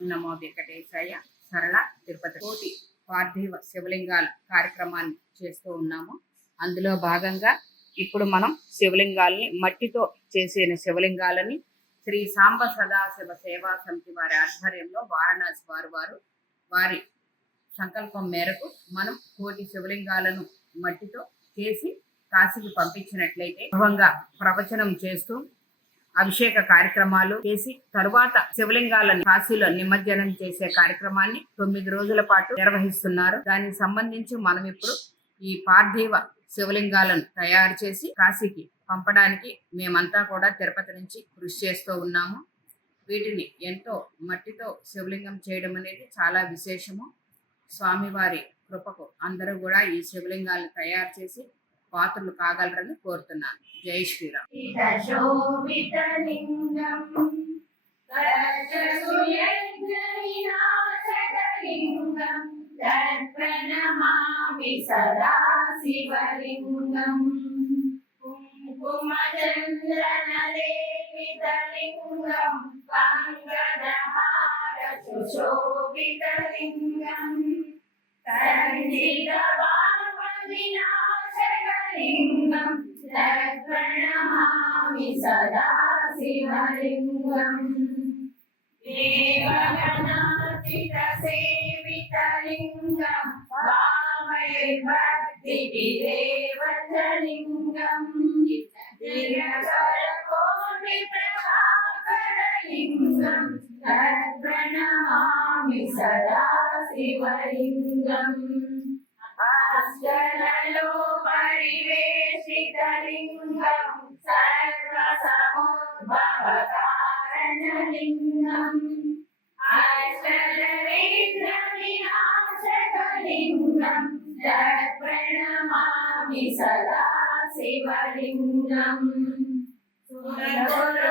నమో వెంకటేశాయ సరళ తిరుపతి కోటి పార్థివ శివలింగాల కార్యక్రమాన్ని చేస్తూ ఉన్నాము. అందులో భాగంగా ఇప్పుడు మనం శివలింగాల్ని మట్టితో చేసిన శివలింగాలని శ్రీ సాంబ సదాశివ సేవా సమితి వారి ఆధ్వర్యంలో వారణాసి వారు వారు వారి సంకల్పం మేరకు మనం కోటి శివలింగాలను మట్టితో చేసి కాశీకి పంపించినట్లయితే ప్రవచనం చేస్తూ అభిషేక కార్యక్రమాలు చేసి తరువాత శివలింగాలను కాశీలో నిమజ్జనం చేసే కార్యక్రమాన్ని తొమ్మిది రోజుల పాటు నిర్వహిస్తున్నారు. దానికి సంబంధించి మనం ఇప్పుడు ఈ పార్థివ శివలింగాలను తయారు చేసి కాశీకి పంపడానికి మేమంతా కూడా తిరుపతి నుంచి కృషి చేస్తూ ఉన్నాము. వీటిని ఎంతో మట్టితో శివలింగం చేయడం అనేది చాలా విశేషము. స్వామివారి కృపకు అందరూ కూడా ఈ శివలింగాలను తయారు చేసి పాత్రలు కాగలరని కోరుతున్నాను. జై శ్రీరామ్. శోభితలింగం కరచసుయజ్ఞవినాశకలింగం తత్ప్రణమామి సదా శివలింగం కుంకుమచంద్రనలేపితలింగం लिङ्गं प्रणमामि सदा शिवलिङ्गम् देवगणार्पितसेवितलिङ्गं वामय भक्तिभिरेव च लिङ्गम् दिनकरकोटिप्रभाकरलिङ्गं सदा शिवलिङ्गम् आश्चर्यलो శివలింగం ఆశ్చర్యలో పరివేషితలింగం సర్వసముద్భవకారణలింగం అష్టదరిద్రవినాశకలింగం ప్రణమామి సదా శివలింగం సురగురు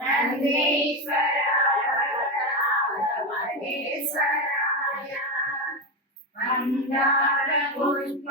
Nandeshwara மந்தார புஷ்ப